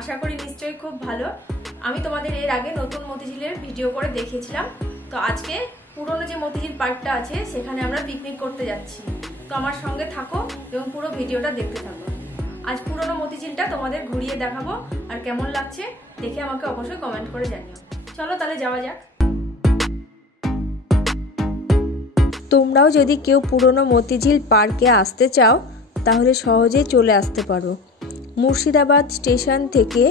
আশা করি নিশ্চয়ই খুব ভালো। আমি তোমাদের এর আগে নতুন মতিঝিলের ভিডিও করে দেখিয়েছিলাম। তো আজকে পুরনো যে মতিঝিল পার্কটা আছে সেখানে আমরা পিকনিক করতে যাচ্ছি। তো আমার সঙ্গে থাকো এবং পুরো ভিডিওটা দেখতে থাকো। আজ পুরনো মতিঝিলটা তোমাদের ঘুরিয়ে দেখাবো, আর কেমন লাগছে দেখে আমাকে অবশ্যই কমেন্ট করে জানিও। চলো তাহলে যাওয়া যাক। তোমরাও যদি কেউ পুরনো মতিঝিল পার্কে আসতে চাও তাহলে সহজেই চলে আসতে পারো। মুর্শিদাবাদ স্টেশন থেকে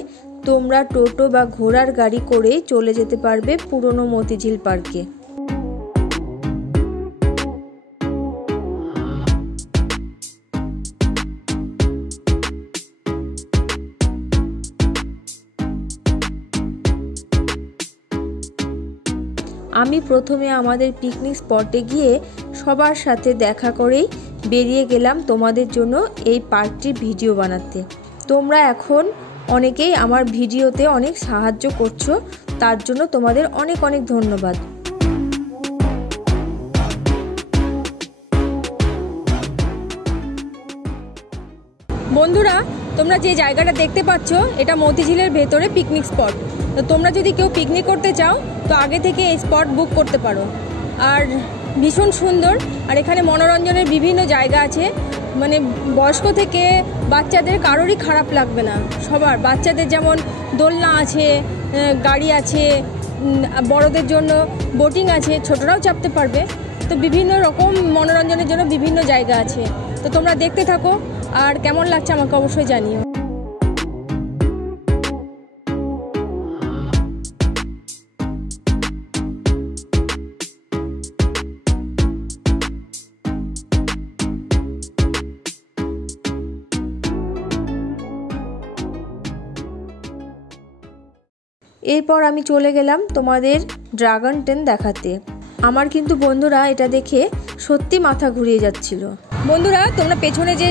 তোমরা টোটো বা ঘোড়ার গাড়ি করেই চলে যেতে পারবে পুরনো মতিঝিল পার্কে। আমি প্রথমে আমাদের পিকনিক স্পটে গিয়ে সবার সাথে দেখা করেই বেরিয়ে গেলাম তোমাদের জন্য এই পার্কটির ভিডিও বানাতে। তোমরা এখন অনেকেই আমার ভিডিওতে অনেক সাহায্য করছো, তার জন্য তোমাদের অনেক অনেক ধন্যবাদ। বন্ধুরা, তোমরা যে জায়গাটা দেখতে পাচ্ছ এটা মতিঝিলের ভেতরে পিকনিক স্পট। তো তোমরা যদি কেউ পিকনিক করতে চাও তো আগে থেকে এই স্পট বুক করতে পারো। আর ভীষণ সুন্দর, আর এখানে মনোরঞ্জনের বিভিন্ন জায়গা আছে, মানে বয়স্ক থেকে বাচ্চাদের কারোরই খারাপ লাগবে না। সবার বাচ্চাদের যেমন দোলনা আছে, গাড়ি আছে, বড়দের জন্য বোটিং আছে, ছোটরাও চাপতে পারবে। তো বিভিন্ন রকম মনোরঞ্জনের জন্য বিভিন্ন জায়গা আছে। তো তোমরা দেখতে থাকো, আর কেমন লাগছে আমাকে অবশ্যই জানিও। এরপর আমি চলে গেলাম তোমাদের ড্রাগন ট্রেন দেখাতে। আমার কিন্তু বন্ধুরা এটা দেখে সত্যি মাথা ঘুরিয়ে যাচ্ছিল। বন্ধুরা, তোমরা পেছনে যে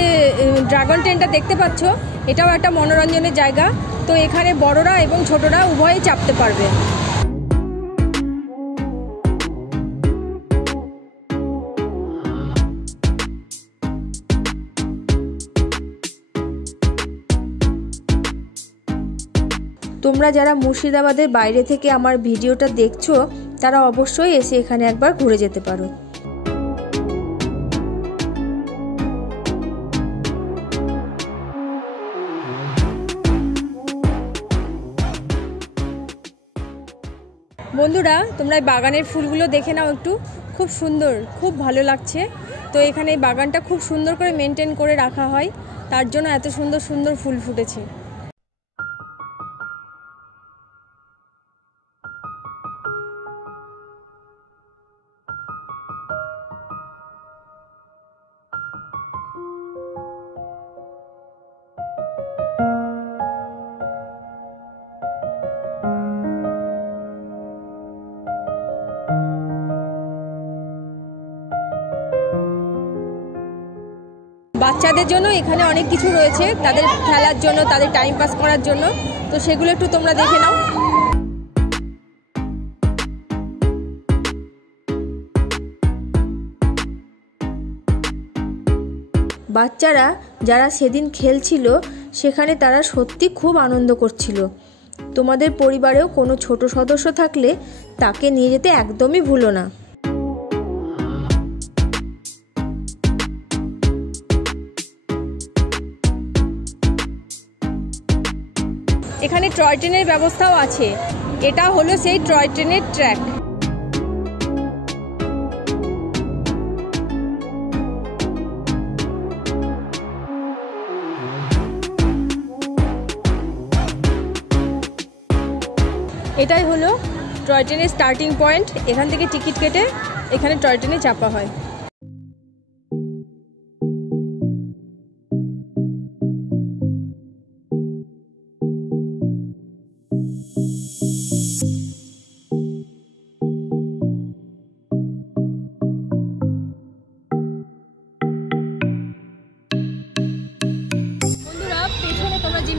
ড্রাগন ট্রেনটা দেখতে পাচ্ছ এটাও একটা মনোরঞ্জনের জায়গা। তো এখানে বড়রা এবং ছোটরা উভয়ই চাপতে পারবে। তোমরা যারা মুর্শিদাবাদের বাইরে থেকে আমার ভিডিওটা দেখছো তারা অবশ্যই এসে এখানে একবার ঘুরে যেতে পারো। বন্ধুরা, তোমরা এই বাগানের ফুলগুলো দেখে নাও একটু, খুব সুন্দর, খুব ভালো লাগছে। তো এখানে এই বাগানটা খুব সুন্দর করে মেনটেন করে রাখা হয়, তার জন্য এত সুন্দর সুন্দর ফুল ফুটেছে। বাচ্চাদের জন্য এখানে অনেক কিছু রয়েছে, তাদের খেলার জন্য, তাদের টাইম পাস করার জন্য। তো সেগুলো একটু তোমরা দেখে নাও। বাচ্চারা যারা সেদিন খেলছিল সেখানে তারা সত্যি খুব আনন্দ করছিল। তোমাদের পরিবারেও কোনো ছোট সদস্য থাকলে তাকে নিয়ে যেতে একদমই ভুলো না। এখানে টয় ট্রেনের ব্যবস্থাও আছে। এটা হলো সেই টয় ট্রেনের ট্র্যাক। এটাই হলো টয় ট্রেনের স্টার্টিং পয়েন্ট। এখান থেকে টিকিট কেটে এখানে টয় ট্রেনে চাপা হয়।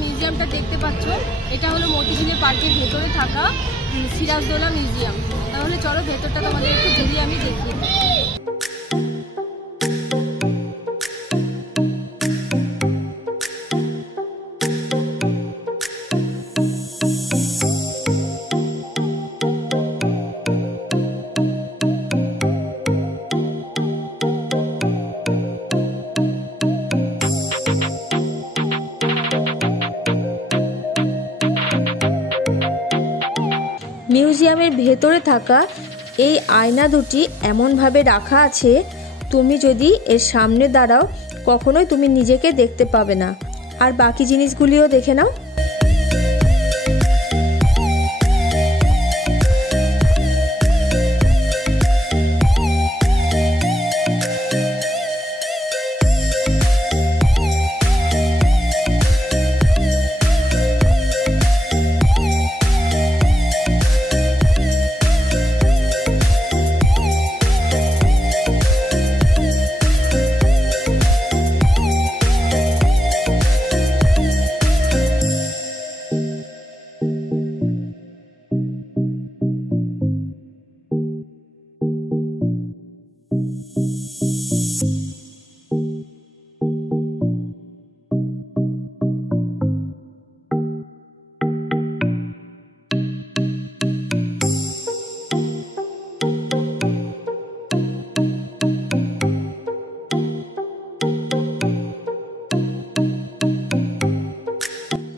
মিউজিয়ামটা দেখতে পাচ্ছ এটা হলো মতিঝিলের পার্কের ভেতরে থাকা সিরাজদৌলা মিউজিয়াম। তাহলে চলো ভেতরটা তোমাদের একটু ঘুরিয়ে আমি দেখিয়ে দিই। মিউজিয়ামের ভেতরে থাকা এই আয়না দুটি এমনভাবে রাখা আছে, তুমি যদি এর সামনে দাঁড়াও কখনোই তুমি নিজেকে দেখতে পাবে না। আর বাকি জিনিসগুলিও দেখে নাও।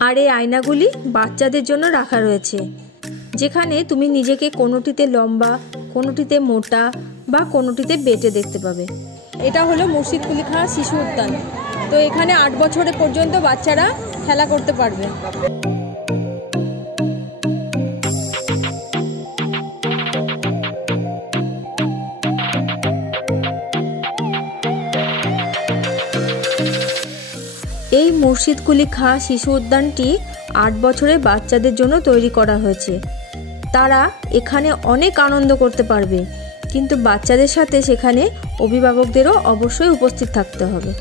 আর এই আয়নাগুলি বাচ্চাদের জন্য রাখা রয়েছে, যেখানে তুমি নিজেকে কোনোটিতে লম্বা, কোনোটিতে মোটা বা কোনোটিতে বেটে দেখতে পাবে। এটা হলো মুর্শিদ কুলি খাঁ শিশু উদ্যান। তো এখানে 8 বছরের পর্যন্ত বাচ্চারা খেলা করতে পারবে। এই মুর্শিদ কুলি খাঁ শিশু উদ্যানটি 8 বছরের বাচ্চাদের জন্য তৈরি করা হয়েছে। তারা এখানে অনেক আনন্দ করতে পারবে, কিন্তু বাচ্চাদের সাথে সেখানে অভিভাবকদেরও অবশ্যই উপস্থিত থাকতে হবে।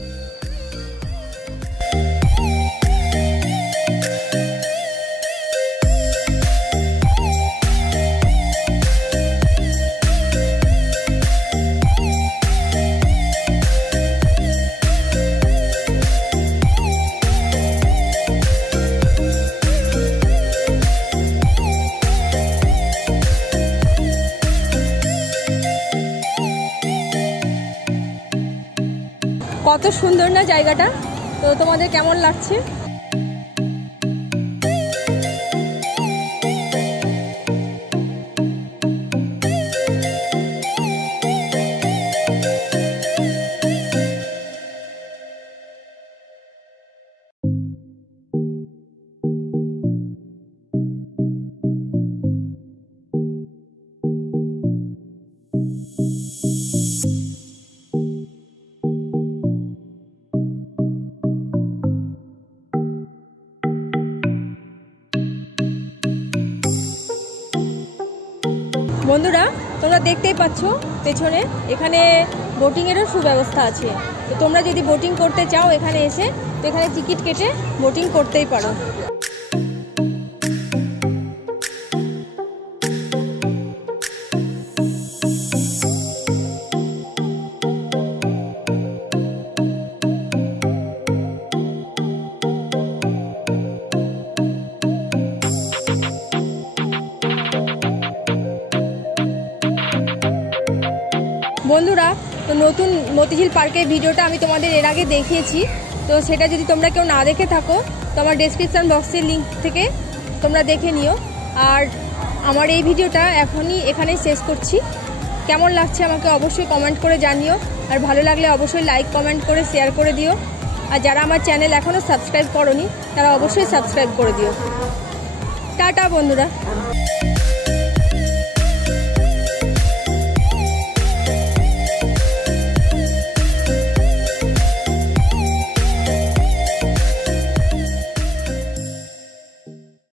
কত সুন্দর না জায়গাটা, তো তোমাদের কেমন লাগছে? বন্ধুরা, তোমরা দেখতেই পাচ্ছ পেছনে এখানে বোটিংয়েরও সুব্যবস্থা আছে। তো তোমরা যদি বোটিং করতে চাও এখানে এসে, তো এখানে টিকিট কেটে বোটিং করতেই পারো। বন্ধুরা, তো নতুন মতিঝিল পার্কের ভিডিওটা আমি তোমাদের এর আগে দেখিয়েছি। তো সেটা যদি তোমরা কেউ না দেখে থাকো তো আমার ডেসক্রিপশান বক্সের লিঙ্ক থেকে তোমরা দেখে নিও। আর আমার এই ভিডিওটা এখানেই শেষ করছি। কেমন লাগছে আমাকে অবশ্যই কমেন্ট করে জানিও, আর ভালো লাগলে অবশ্যই লাইক কমেন্ট করে শেয়ার করে দিও। আর যারা আমার চ্যানেল এখনও সাবস্ক্রাইব করোনি তারা অবশ্যই সাবস্ক্রাইব করে দিও। টাটা বন্ধুরা।